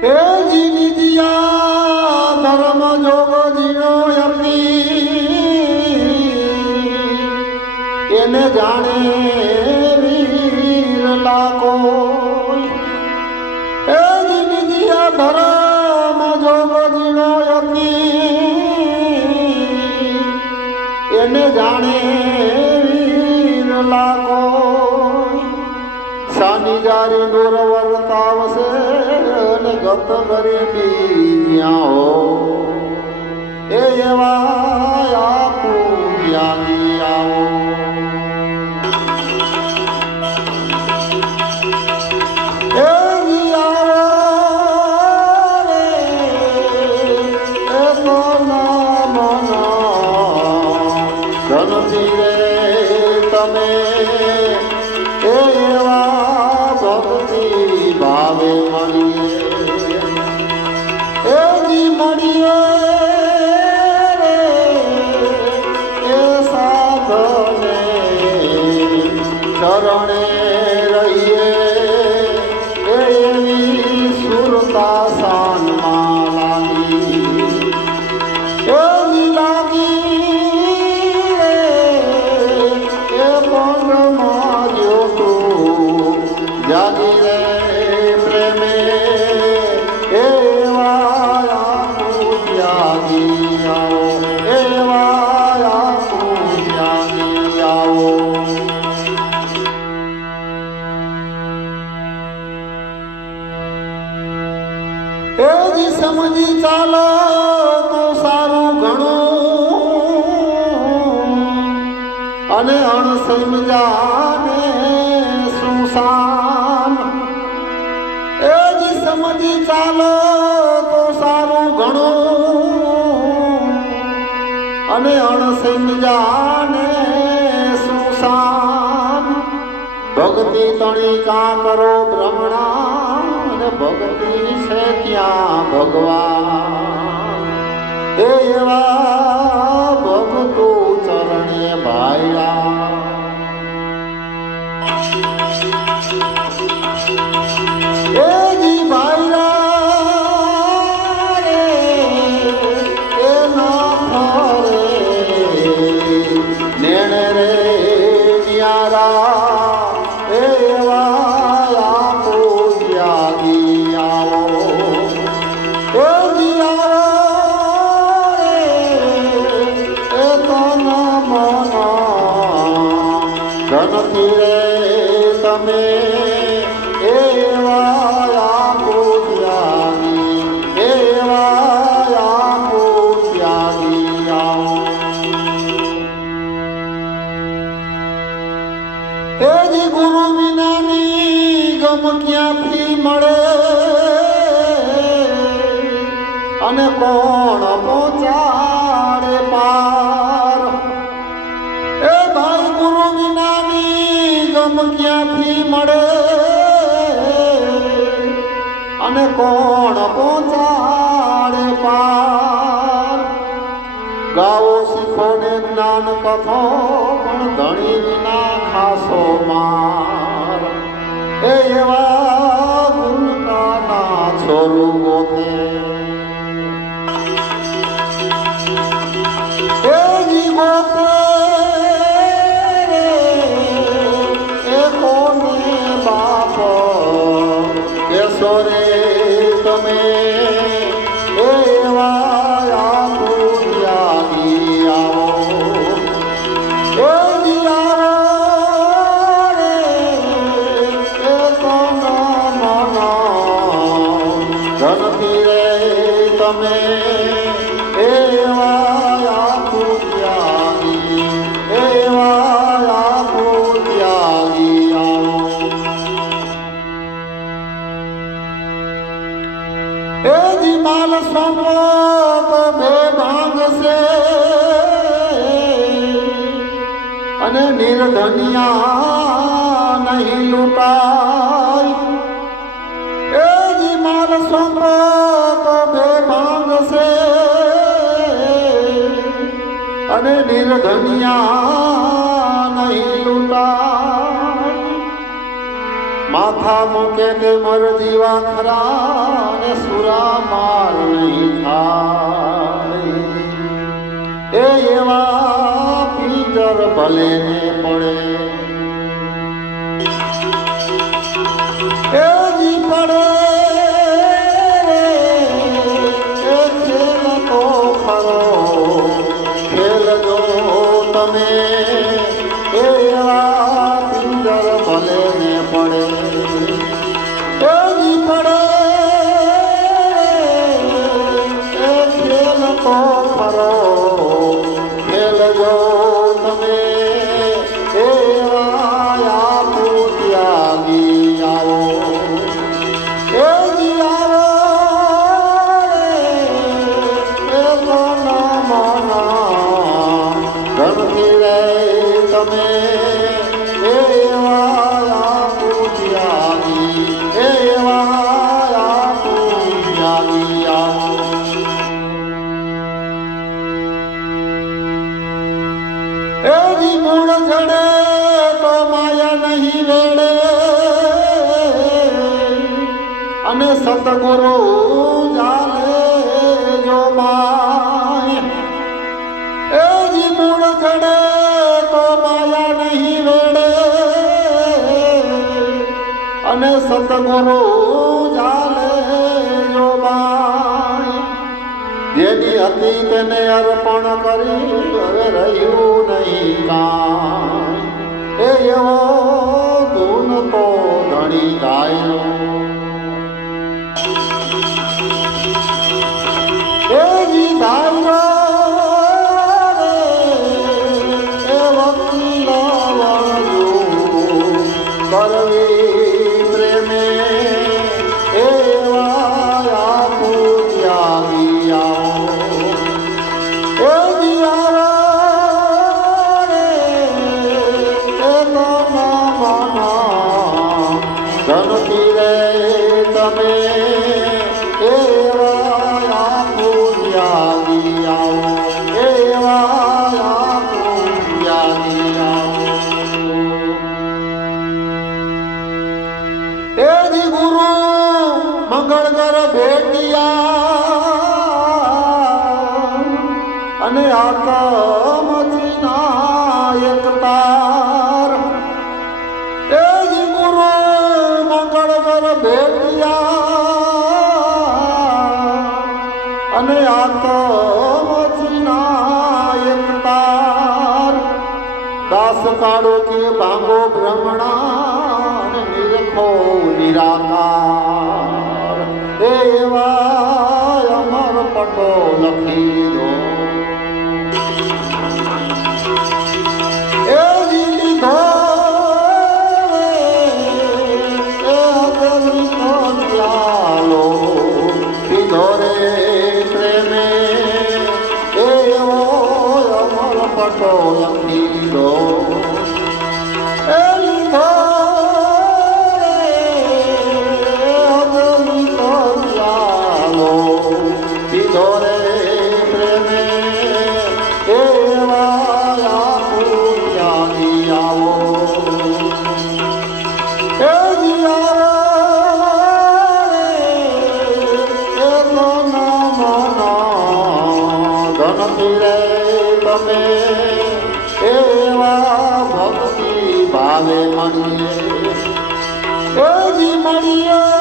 હે જીની દિયા ધર્મ જોગ જીણો યતી એને જાણે વીર લાકો હે જીની દિયા ધર્મ જોગ જીણો યતી એને જાણે વીર લાકો સાની જારી દૂર વર્તાવશે ને ગત ગરીબી હો એ એવા આપું જ્ઞાની આવો એ તો નામ ધનથી રે તમે ભાવે મળીએ એની મળીએ એ સાધને ચરણે રહીએ એની સુરતા સાનમાં લાગી એની લાગી એ પગમાં જોતું જાગી રે સમજી ચાલો તો સારું ઘણું અને અણસમજાને સુસાન એ જ સમજી ચાલો તો સારું ઘણું અને અણસમજાને સુસાન ભક્તિ તણી કા કરો ભ્રમણા ભક્તિ છે ક્યાં ભગવાન એવા ભક્તો ચરણે ભાઈલા એ જી ભાઈલા એ ના ફરે નેણે રે ન્યારા ધનથી રે તમે એવા આપો ત્યાગી એવા આપો ત્યાગી આવો એ જ ગુરુ વિનાની ગમ ક્યાંથી મળે અને કોણ પહોંચાડે પાર એ ભાઈ ગુરુ વિનાની ગમ ક્યાંથી મળે અને કોણ પહોંચાડે પાર ગાવો શીખો ને જ્ઞાન કથો પણ ધણી વિના ખાસો માર એ એવા ગુણકાના છોરું ગોતે એ જી ગોતે કેશોરે તમે એવા આપો ત્યાગી આવો એ દિયારો રે એ તો મનો ધનથી રે તમે એવા આપો ત્યાગી એવા આપો ત્યાગી આવો એ જી માલ સોંપો તો બે ભાંગશે અને નિર્ધનિયા નહીં લૂંટાય એ જી માલ સોંપો તો બે ભાંગશે અને નિર્ધનિયા નહીં લૂંટાય માથા મૂકે તે મર જીવા ખરા અને સુરા માર નહીં થાય એ એવા પિંજર ભલે ને પડે એ જી પડે એ ખેલ તો ખરો ખેલજો તમે એવા પિંજર ભલે ને પડે એ જી પડે એ ખેલ તો ખરો ખેલજો તમે એવા પૂજ્યાની આવો એ જી આવો એ મના મના ગણતી રે તમે એવા પૂજ્યાની એવા પૂજ્યાની આવો એવી મૂળ જડે તો માયા નહીં વેડે અને સતગુરુ જાલે જો માય એવી મૂળ જડે તો માયા નહીં વેડે અને સતગુરુ જાલે જો માય જેની હતી તેને અર્પણ કરી હવે રહ્યું નહીં કાંઈ એ એવો ધૂન તો ધણી ગાયનો એ જી ગાયનો એ વકીલ કરવી પ્રેમે એવા પૂજ્યા ધનથી રે તમે એવા પૂજ્યાની આવો એવા પૂજ્યાની આવો એજી ગુરુ મંગળગર ભેટિયા અને આત્મથી નાયક તાર એજી ગુરુ મંગળગર ભેટિયા અને આત્મથી નાયક તાર દાસ કાળો કે ભાંગો ભ્રમણા નિરખો નિરાકાર એવા અમર પટો લખી દો એ લીધો લીધો રે પ્રેમે એવો અમર પટો લખી દો એ લીધો લીધો રે પ્રેમે એવા પૂજ્યાની આવો એ ધનથી રે તમે એવા ભક્તિ ભાવે મળીએ એ જી મળીએ